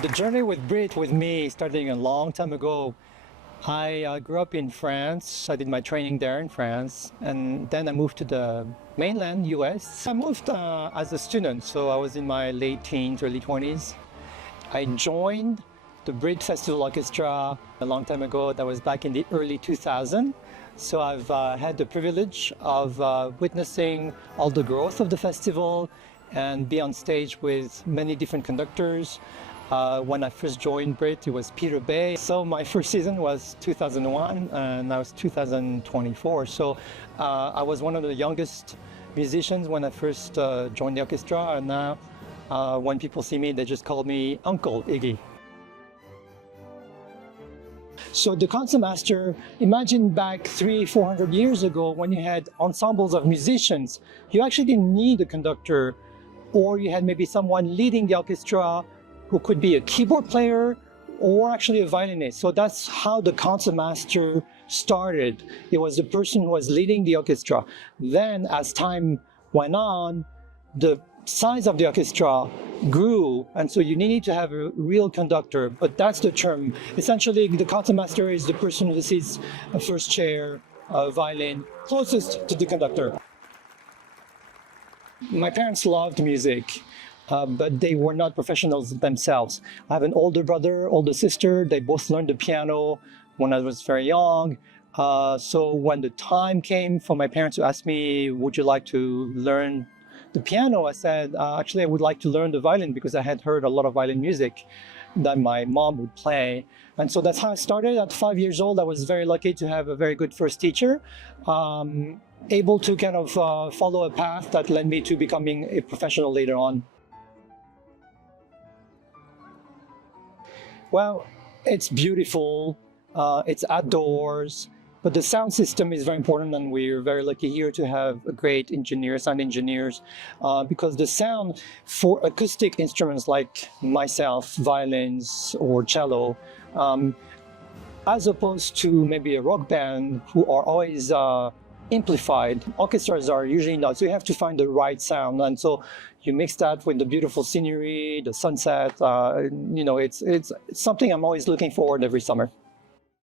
The journey with Britt, with me, starting a long time ago. I grew up in France. I did my training there in France, and then I moved to the mainland US. I moved as a student, so I was in my late teens, early 20s. I joined the Britt Festival Orchestra a long time ago. That was back in the early 2000s. So I've had the privilege of witnessing all the growth of the festival and be on stage with many different conductors. When I first joined Britt, it was Peter Bay. So my first season was 2001, and now it's 2024. So I was one of the youngest musicians when I first joined the orchestra, and now when people see me, they just call me Uncle Iggy. So the Concertmaster, imagine back 300-400 years ago when you had ensembles of musicians, you actually didn't need a conductor, or you had maybe someone leading the orchestra who could be a keyboard player or actually a violinist. So that's how the Concertmaster started. It was the person who was leading the orchestra. Then as time went on, the size of the orchestra grew, and so you needed to have a real conductor, but that's the term. Essentially, the Concertmaster is the person who sits a first chair, a violin, closest to the conductor. My parents loved music. But they were not professionals themselves. I have an older brother, older sister. They both learned the piano when I was very young. So when the time came for my parents to ask me, would you like to learn the piano? I said, actually, I would like to learn the violin because I had heard a lot of violin music that my mom would play. And so that's how I started. At 5 years old, I was very lucky to have a very good first teacher, able to kind of follow a path that led me to becoming a professional later on. Well, it's beautiful, it's outdoors, but the sound system is very important, and we're very lucky here to have great engineers, sound engineers, because the sound for acoustic instruments like myself, violins or cello, as opposed to maybe a rock band who are always amplified, orchestras are usually not, so you have to find the right sound, and so you mix that with the beautiful scenery, the sunset. You know, it's something I'm always looking forward every summer.